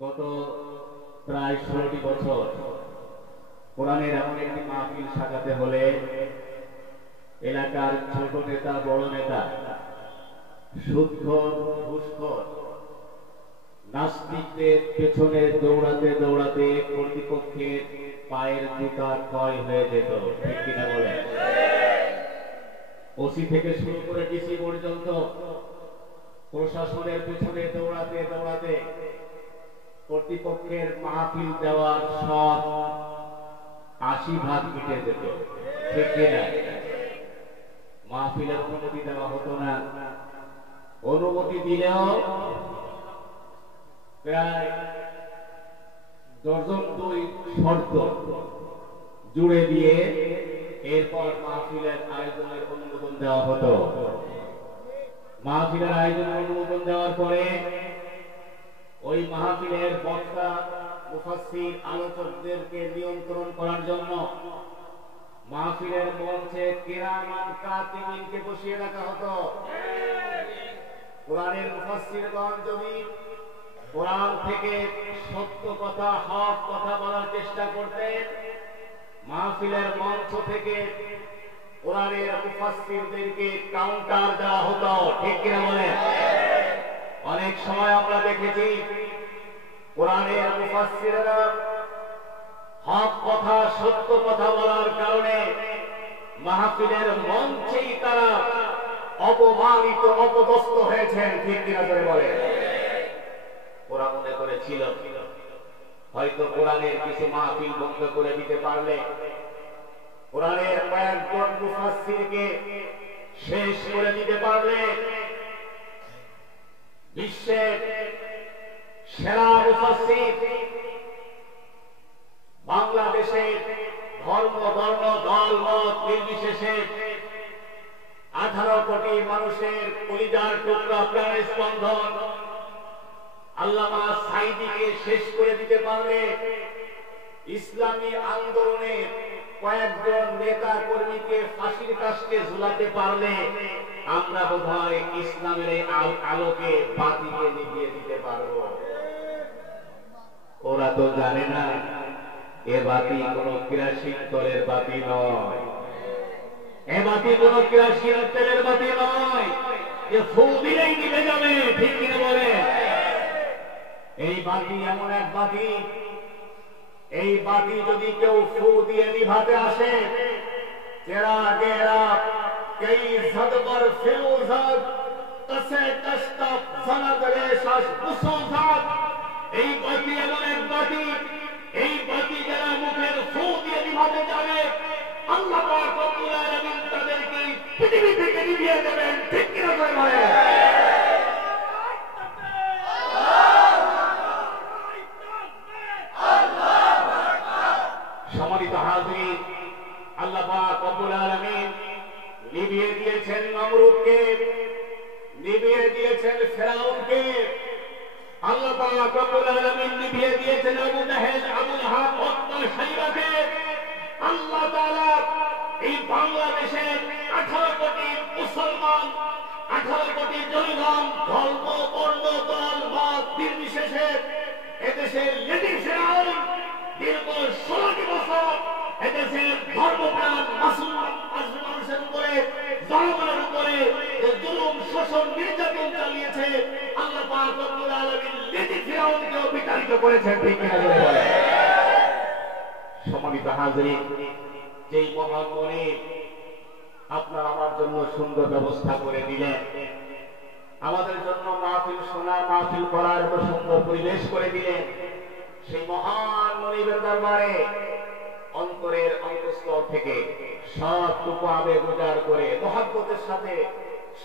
গত প্রায় 16টি বছর কোরআনের এমন একটি মাহফিল সাজাতে হলে এলাকার ছোট নেতা বড় নেতা, সুদখোর ঘুষখোর নাস্তিকদের পেছনে দৌড়াতে দৌড়াতে কর্তৃপক্ষের পায়ের জুতা ক্ষয় হয়ে যেত। ঠিক কিনা বলে? ওসি থেকে শুরু করে ডিসি পর্যন্ত প্রশাসনের পেছনে দৌড়াতে দৌড়াতে কর্তৃপক্ষের মাহফিল দেওয়ার সব 80 ভাগ মিটে যেত। ঠিক কিনা? মাহফিলের অনুমতি দেওয়া হতো না। অনুমতি দিলেও প্রায় ডজন 2 শর্ত জুড়ে দিয়ে এরপর মাহফিলের আয়োজনের অনুমোদন দেওয়া হতো। মাহফিলের আয়োজনের অনুমোদন দেওয়ার পরে ওই মাহফিলের বক্তা, মুফাসসির, আলোচকদেরকে নিয়ন্ত্রণ করার জন্য মাহফিলের মঞ্চে কিরামান কাতিবিনকে বসিয়ে রাখা হতো। কোরআনের মুফাসসিরগণ যদি কোরআন থেকে সত্য কথা, হক কথা বলার চেষ্টা করতেন, মাহফিলের মঞ্চ থেকে কোরআনের মুফাসসিরদেরকে কাউন্টার দেওয়া হতো। ঠিক কিনা বলেন? অনেক সময় আমরা দেখেছি কোরআনের মুফাসসিররা হক কথা, সত্য কথা বলার কারণে মাহফিলের মঞ্চেই তারা অপমানিত, অপদস্থ হয়েছেন। ঠিক কিনা করে বলে? ওরা মনে করেছিল হয়তো কোরআনের কিছু মাহফিল বন্ধ করে দিতে পারলে, কোরআনের কয়েকজন মুফাসসিরকে শেষ করে দিতে পারলে বিশ্বের সেরা মুফাসসির, বাংলাদেশের ধর্ম, বর্ণ, দল, মত নির্বিশেষে 18 কোটি মানুষের কলিজার টুকরা, প্রাণের স্পন্দন আল্লামা সাঈদীকে শেষ করে দিতে পারলে, ইসলামী আন্দোলনের কয়েকজন নেতা কর্মীকে ফাঁসির কাস্টে ঝুলাতে পারলে আমরা বোধহয় ইসলামের এই আলোকে বাতিকে নিভিয়ে দিতে পারবো। ওরা তো জানে না এ বাতি কোন কেরোসিন তেলের বাতি নয়, এ বাতি কোন কেরোসিন তেলের বাতি নয় যে ফু দিলেই নিভে যাবে। ঠিক কিনা বলে? এই বাতি এমন এক বাতি, এই বাতি যদি কেউ ফু দিয়ে নিভাতে আসে, তেরা গেরা কই ঝদবর ফিরোজাত কসে কষ্টপ সনদ রেশাস মুসোজাত, এই বাতি এমন এক বাতি, এই বাতি যারা মুখের ফু দিয়ে নিভাতে যাবে আল্লাহ পাক রব্বুল আলামিন তাদেরকে পৃথিবী থেকে নিভিয়ে দেবেন। ঠিক কিনা বলে? সম্মানিত হাজির, আল্লাহ পাক রব্বুল আলামিন নিভিয়ে দিয়েছেন নমরুদকে, নিভিয়ে দিয়েছেন ফিরাউনকে, আল্লাহ পাক রব্বুল আলামিন নিভিয়ে দিয়েছেন আবু জাহেল, আবু লাহাব, উতবা, শাইবাকে। আল্লাহ তাআলা এই বাংলাদেশের 18 কোটি মুসলমান, 18 কোটি জনগণ, ধর্ম, বর্ণ, দল, মত নির্বিশেষে এদেশের লেডি ফিরাউন দীর্ঘ 16টি বছর এদেশের ধর্মপ্রাণ মানুষের উপরে, জনগণের উপরে যে জুলুম, শোষণ, নির্যাতন চালিয়েছে, আল্লাহ পাক রব্বুল আলামিন লেডি ফিরাউনকেও বিতাড়িত করেছেন। ঠিক কিনা বলে? সম্মানিত হাজির, যেই মহান মনিব আপনার আমার জন্য সুন্দর ব্যবস্থা করে দিলেন, আমাদের জন্য মাহফিল শোনা, মাহফিল করার এত সুন্দর পরিবেশ করে দিলেন, সেই মহান মনিবের দরবারে অন্তরের অন্তঃস্থল থেকে সবটুকু আবেগ উজাড় করে মহব্বতের সাথে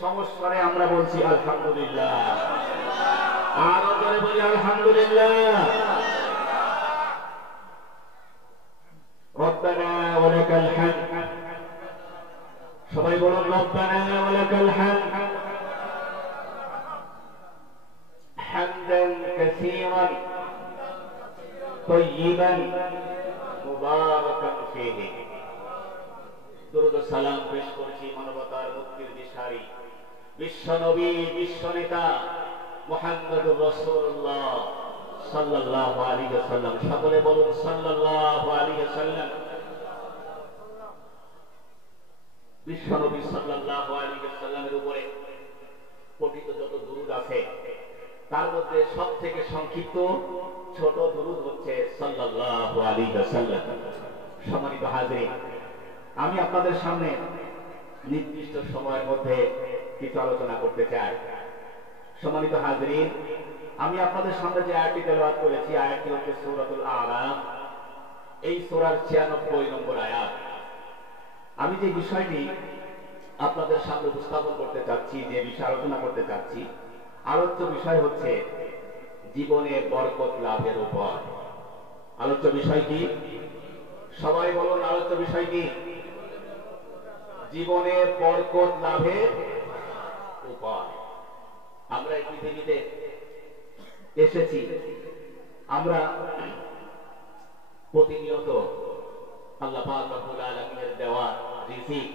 সংস্কারে আমরা বলছি আলহামদুলিল্লাহ। আরো জোরে বলি আলহামদুলিল্লাহ। রব্বানা ওয়া লাকাল হামদ। সবাই বলুন রব্বানা ওয়া লাকাল হামদ হামদান কাসীরান طيبا مباركا فيه। দুরূদ ও সালাম পেশ করছি মানবতার মুক্তির দিশারি বিশ্ব নবী, বিশ্ব নেতা মুহাম্মদুর রাসূলুল্লাহ সাল্লাল্লাহু আলাইহি ওয়াসাল্লাম। সকলে বলুন সাল্লাল্লাহু আলাইহি ওয়াসাল্লাম। বিশ্বনবী সাল্লাল্লাহু আলাইহি ওয়াসাল্লামের উপরে পঠিত যত দুরূদ আছে তার মধ্যে সবথেকে সংক্ষিপ্ত ছোট দুরূদ হচ্ছে সাল্লাল্লাহু আলাইহি ওয়াসাল্লাম। সম্মানিত হাজিরিন, আমি আপনাদের সামনে নির্দিষ্ট সময়ের মধ্যে কিছু আলোচনা করতে চাই। সম্মানিত হাজিরিন, আমি আপনাদের সামনে যে আয়াতটি তেলাওয়াত করেছি, আয়াতটি হচ্ছে সূরাতুল আরাফ, এই সূরার 96 নম্বর আয়াত। আমি যে বিষয়টি আপনাদের সামনে উপস্থাপন করতে চাচ্ছি, যে বিষয় আলোচনা করতে চাচ্ছি, আলোচ্য বিষয় হচ্ছে জীবনে বরকত লাভের উপর। আলোচ্য বিষয় কি? সবাই বলুন, আলোচ্য বিষয় কি? জীবনে বরকত লাভের উপর। আমরা এই পৃথিবীতে এসেছি, আমরা প্রতিনিয়ত আল্লাহ পাক রব্বুল আলামিনের দেওয়া রিজিক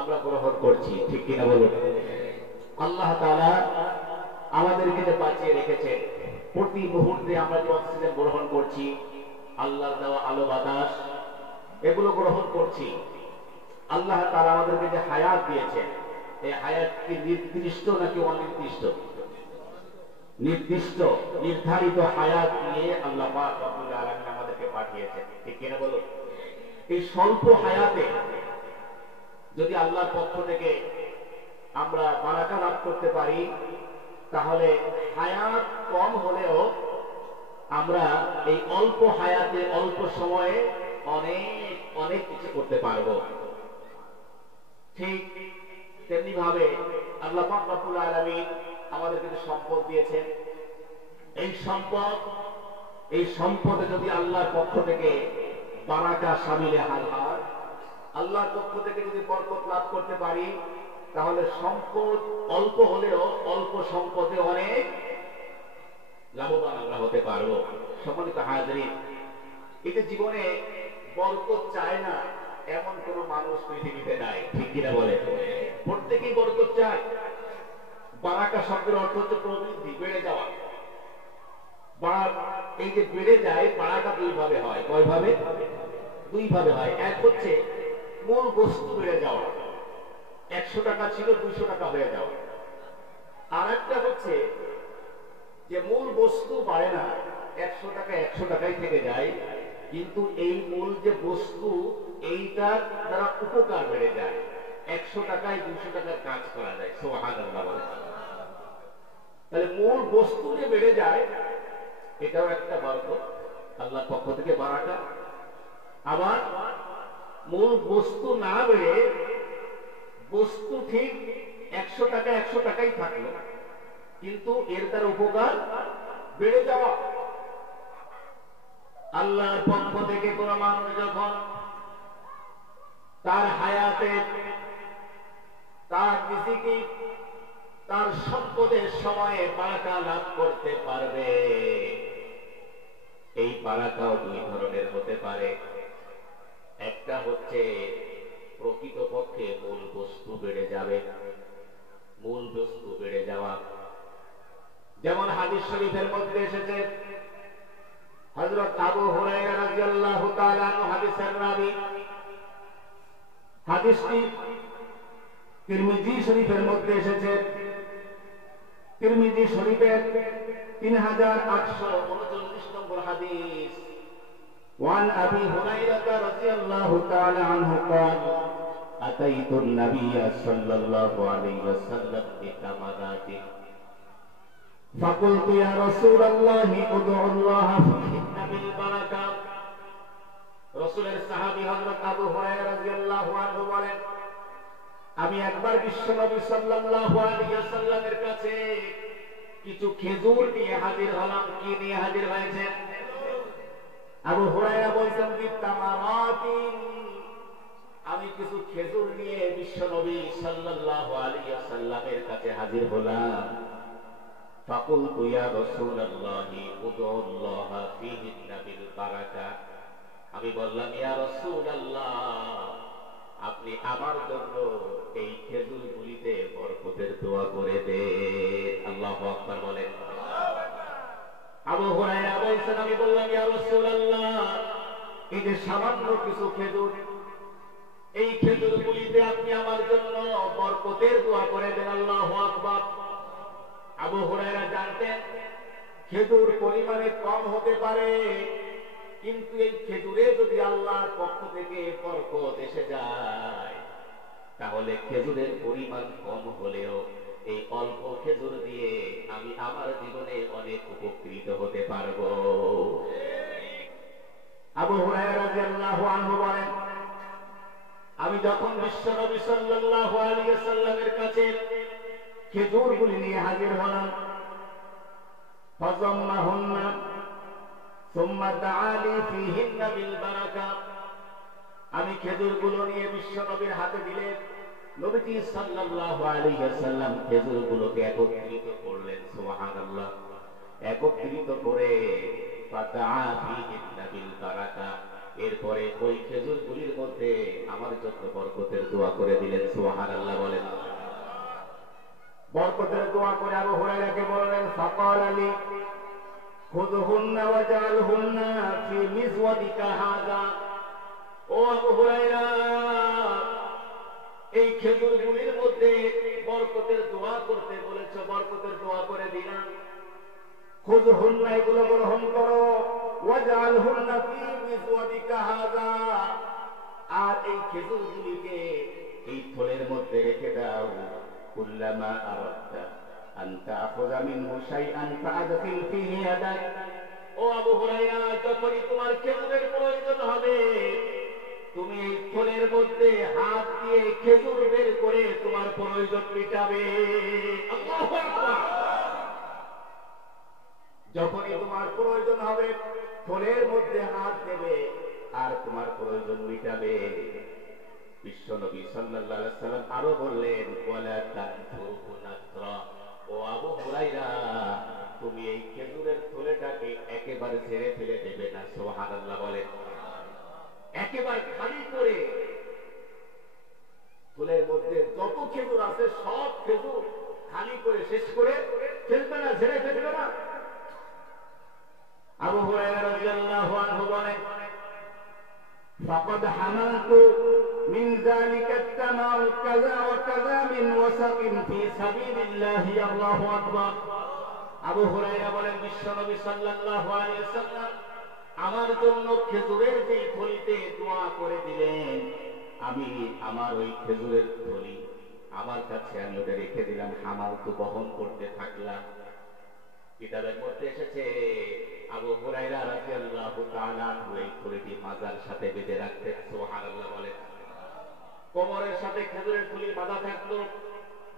আমরা গ্রহণ করছি, ঠিক কিনা বলুন? আল্লাহ তাআলা আমাদেরকে যে বাঁচিয়ে রেখেছেন, প্রতি মুহূর্তে আমরা যে অক্সিজেন গ্রহণ করছি, আল্লাহর দেওয়া আলো বাতাস এগুলো গ্রহণ করছি। আল্লাহ তাআলা আমাদেরকে যে হায়াত দিয়েছেন, এই হায়াত কি নির্দিষ্ট নাকি অনির্দিষ্ট? নির্দিষ্ট, নির্ধারিত হায়াত নিয়ে আল্লাহ পাক রব্বুল আলামিন আমাদেরকে পাঠিয়েছেন, ঠিক কিনা বলুন? এই স্বল্প হায়াতে যদি আল্লাহর পক্ষ থেকে আমরা বারাকা লাভ করতে পারি, তাহলে হায়াত কম হলেও আমরা এই অল্প হায়াতে অল্প সময়ে অনেক অনেক কিছু করতে পারবো। ঠিক তেমনি ভাবে আল্লাহ পাক রব্বুল আলামিন আমাদেরকে যে সম্পদ দিয়েছেন, এই সম্পদে যদি আল্লাহর পক্ষ থেকে বারাকা শামিলে হাল হয়, আল্লাহর পক্ষ থেকে যদি বরকত লাভ করতে পারি, তাহলে সম্পদ অল্প হলেও অল্প সম্পদে অনেক লাভবান আমরা হতে পারবো। সম্মানিত হাজিরিন, এটা জীবনে বরকত চায় না এমন কোন মানুষ পৃথিবীতে নাই, ঠিক কিনা বলে? প্রত্যেকেই বরকত চায়। বারাকা শব্দের অর্থ হচ্ছে প্রবৃদ্ধি, বেড়ে যাওয়া। এই যে বেড়ে যায়, বারাকা দুই ভাবে হয়। কয় ভাবে? দুই ভাবে হয়। এক হচ্ছে মূল বস্তু বেড়ে যাওয়া, 100 টাকা ছিল 200 টাকা হয়ে যাওয়া। আর একটা হচ্ছে যে মূল বস্তু বাড়ে না, 100 টাকা 100 টাকাই থেকে যায়, কিন্তু এই মূল যে বস্তু এইটার দ্বারা উপকার বেড়ে যায়, 100 টাকায় 200 টাকার কাজ করা যায়। সুবহানাল্লাহ বলে। তাহলে মূল বস্তু যে বেড়ে যায়, এটাও একটা বরকত, আল্লাহর পক্ষ থেকে বারাকা। আবার মূল বস্তু না বেড়ে বস্তু ঠিক 100 টাকা 100 টাকাই থাকলো, কিন্তু এর দ্বারা উপকার বেড়ে যাওয়া। আল্লাহর পক্ষ থেকে কোন মানুষ যখন তার হায়াতে, তার রিজিকে, তার সম্পদের সময়ে বারাকা লাভ করতে পারবে, এই বারাকাও দুই ধরনের হতে পারে। একটা হচ্ছে প্রকৃতপক্ষে মূল বস্তু বেড়ে যাবে, মূল বস্তু বেড়ে যাওয়া। যেমন হাদিস শরীফের মধ্যে এসেছে, হযরত আবু হুরায়রা রাদিয়াল্লাহু তাআলা আনহু হাদিসের রাবী, হাদিসটি তিরমিজি শরীফের মধ্যে এসেছে। তিরমিজি শরীফের 3839 নম্বর হাদিস। وعن أبي هريرة رضي الله تعالى عنه قال أتيت النبي صلى الله عليه وسلم بتمرات فقلت يا رسول الله ادعو الله فيهن بالبركة। রাসূলের সাহাবী হযরত আবু হুরায়রা রাদিয়াল্লাহু আনহু বলেন, আমি একবার বিশ্বনবী সাল্লাল্লাহু আলাইহি ওয়াসাল্লামের কাছে কিছু খেজুর নিয়ে হাজির হলাম। কি নিয়ে হাজির হয়েছেন? আবু হুরায়রা বলছেন, বিতামারাতিন, আমি কিছু খেজুর নিয়ে বিশ্বনবী সাল্লাল্লাহু আলাইহি ওয়াসাল্লামের কাছে হাজির হলাম। ফাকুলতু ইয়া রাসূলুল্লাহি উদউল্লাহ ফীহিন্না বিল বারাকা, আমি বললাম, ইয়া রাসূলুল্লাহ, আপনি আমার জন্য এই খেজুরগুলিতে বরকতের দোয়া করে দেন। আল্লাহু আকবার বলেন। আবু হুরায়রা বলছেন, আমি বললাম, ইয়া রাসূলুল্লাহ, এই যে সামান্য কিছু খেজুর, এই খেজুরগুলিতে আপনি আমার জন্য বরকতের দোয়া করে দেন। আল্লাহু আকবার। আবু হুরায়রা জানতেন খেজুর পরিমাণে কম হতে পারে, কিন্তু এই খেজুরে যদি আল্লাহর পক্ষ থেকে বরকত এসে যায়, তাহলে খেজুরের পরিমাণ কম হলেও এই অল্প খেজুর দিয়ে আমি আমার জীবনে অনেক উপকৃত হতে পারবো। আবু হুরায়রা রাদিয়াল্লাহু আনহু বলেন, আমি যখন বিশ্বনবী সাল্লাল্লাহু আলাইহি ওয়াসাল্লামের কাছে খেজুরগুলি নিয়ে হাজির হলাম, ফাযাম্মাহুন্না সুম্মা দাআলি ফীহিন্না বিল বারাকা, আমি খেজুরগুলো নিয়ে বিশ্বনবীর হাতে দিলে নবীজি সাল্লাল্লাহু আলাইহি ওয়াসাল্লাম খেজুরগুলোকে একত্রিত করলেন। সুবহানাল্লাহ। একত্রিত করে ফাদাআ ফীহিন্না বিল বারাকা, এরপরে ওই খেজুরগুলির মধ্যে আমার জন্য বরকতের দোয়া করে দিলেন। সুবহানাল্লাহ বলেন। বরকতের দোয়া করে আবু হুরায়রাকে বললেন, ফাকাল আলী খুযহুন্না ওয়াজআলহুন্না ফি মিজওয়াদিকা হাযা, ও আবু হুরায়রা, এই খেজুরগুলির মধ্যে বরকতের দোয়া করতে বলেছো, বরকতের দোয়া করে দিলাম। খুযহুন্না, এগুলো গ্রহণ করো, ওয়াজআলহুন্না ফি মিজওয়াদিকা হাযা, আর এই খেজুরগুলিকে এই থলের মধ্যে রেখে দাও। কুল্লামা আরাদতা আন তা'খুযা মিনহু শাইআন ফা'আদখিল ফীহি ইয়াদাক, ও আবু হুরায়রা, যখনই তোমার খেজুরের প্রয়োজন হবে, তুমি এই থলের মধ্যে হাত দিয়ে খেজুর বের করে তোমার প্রয়োজন মেটাবে। আল্লাহু আকবার। যখনই তোমার প্রয়োজন হবে থলের মধ্যে হাত দেবে আর তোমার প্রয়োজন মিটাবে। বিশ্বনবী সাল্লাল্লাহু আলাইহি ওয়াসাল্লাম আরো বললেন, ওয়ালা তানফুরু নাসরা, ও আবু হুরায়রা, তুমি এই খেজুরের থলেটাকে একেবারে ছেড়ে ফেলে দেবে না। সুবহানাল্লাহ বলেন। একেবারে খালি করে থলের মধ্যে যত খেজুর আছে সব খেজুর খালি করে শেষ করে ফেলবে না, ছেড়ে ফেলবে না। আবু হুরায়রা রাদিয়াল্লাহু আনহু বলেন, ফাকাদ হামালতু মিন যালিকা আত-তামার কাযা ওয়া কাযা মিন ওয়াসাকিন ফি সাবিলিল্লাহি। আল্লাহু আকবার। আবু হুরায়রা বলেন, বিশ্বনবী সাল্লাল্লাহু আলাইহি ওয়াসাল্লাম আমার জন্য খেজুরের যে থলিতে দোয়া করে দিলেন, আমি আমার ওই খেজুরের থলি আমার কাছে আমি ওটা রেখে দিলাম, হামালতু, বহন করতে থাকলাম। কিতাবের মধ্যে এসেছে আবু হুরায়রা রাদিয়াল্লাহু তাআলা আনহু এই থলিটি মাজার সাথে বেঁধে রাখতেন। সুবহানাল্লাহ বলেন। কোমরের সাথে খেজুরের থলি বাঁধা থাকতো,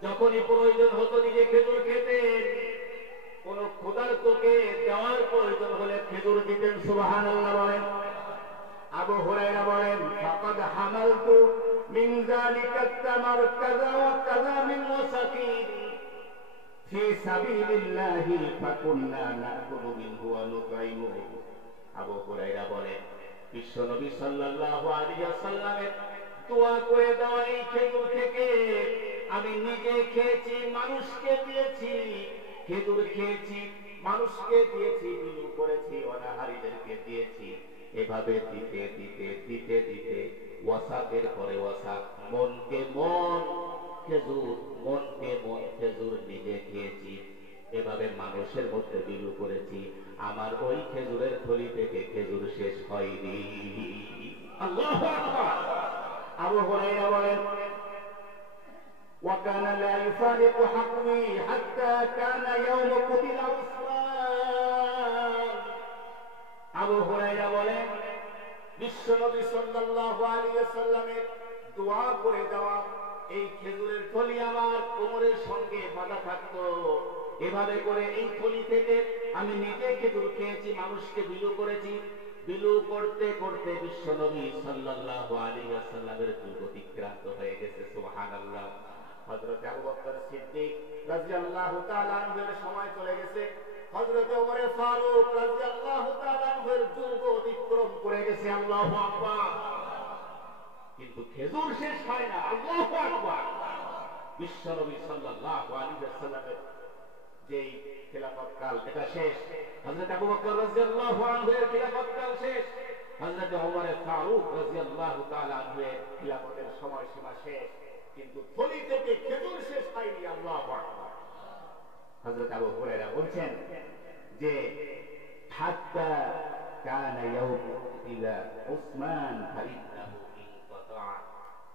যখনই প্রয়োজন হতো নিজে খেজুর খেতেন, কোন ক্ষুধার্তকে দেওয়ার প্রয়োজন হলে খেজুর দিতেন। সুবহানাল্লাহ বলেন। আবু হুরায়রা বলেন, ফাকাদ হামালতু মিন যালিকা আত-তামার কাযা ওয়া কাযা মিন ওয়াসাকিন ফি সাবিলিল্লাহি ফাকুন্না নাকুলু মিনহু ওয়া নুতাইমুহু। আবু হুরায়রা বলেন, বিশ্বনবী সাল্লাল্লাহু আলাইহি ওয়াসাল্লামের দোয়া করে দেওয়া এই খেজুর থেকে আমি নিজে খেয়েছি, মানুষকে দিয়েছি। খেজুর খেয়েছি, মানুষকে দিয়েছি, বিলু করেছি, অনাহারীদেরকে দিয়েছি। এভাবে দিতে দিতে দিতে দিতে ওয়াসাকের পরে ওয়াসাক, মনকে মন খেজুর, মনকে মন খেজুর নিজে খেয়েছি। এভাবে মানুষের মধ্যে বিলু করেছি, আমার ওই খেজুরের থলি থেকে খেজুর শেষ হয়নি। আল্লাহু আকবার। আবু হুরায়রা বলেন, وكان لا يفارق حقوي حتى كان يوم قتل عثمان। আবু হুরায়রা বলেন, বিশ্বনবী সাল্লাল্লাহু আলাইহি ওয়াসাল্লামের দোয়া করে দেওয়া এই খেজুরের থলি আমার কোমরের সঙ্গে বাঁধা থাকতো। এভাবে করে এই থলি থেকে আমি নিজে খেজুর খেয়েছি, মানুষকে বিলু করেছি। বিলু করতে করতে বিশ্বনবী সাল্লাল্লাহু আলাইহি ওয়াসাল্লামের যুগ অতিক্রান্ত হয়ে গেছে। সুবহানাল্লাহ। হযরত আবু বকর সিদ্দিক রাদিয়াল্লাহু তাআলা আনহুর সময় চলে গেছে, হযরত ওমর ফারুক রাদিয়াল্লাহু তাআলা আনহুর যুগ অতিক্রম করে গেছে। আল্লাহু আকবার। কিন্তু খেজুর শেষ হয় না। আল্লাহু আকবার। বিশ্বনবী সাল্লাল্লাহু আলাইহি ওয়াসাল্লামের যেই খিলাফত কাল এটা শেষ, হযরত আবু বকর রাদিয়াল্লাহু আনহু এর খিলাফত কাল শেষ, হযরত ওমর ফারুক রাদিয়াল্লাহু তাআলা আনহু এর খিলাফতের সময়সীমা শেষ, কিন্তু থলি থেকে খেজুর শেষ হয়নি। আল্লাহু আকবার। হযরত আবু হুরায়রা বলছেন যে হাত্তা কানা ইয়াউম ইলা উসমান ফাইন্নাহু ইনকাতা,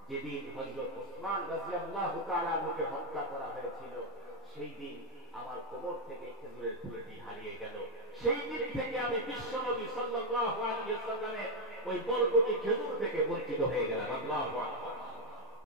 যেদিন হযরত উসমান রাদিয়াল্লাহু তাআলা আনহুকে হত্যা করা হয়েছিল সেই দিন আমার কোমর থেকে খেজুরের ফুলটি হারিয়ে গেল। সেই দিন থেকে আমি বিশ্বনবী সাল্লাল্লাহু আলাইহি ওয়াসাল্লামের ওই বরকতি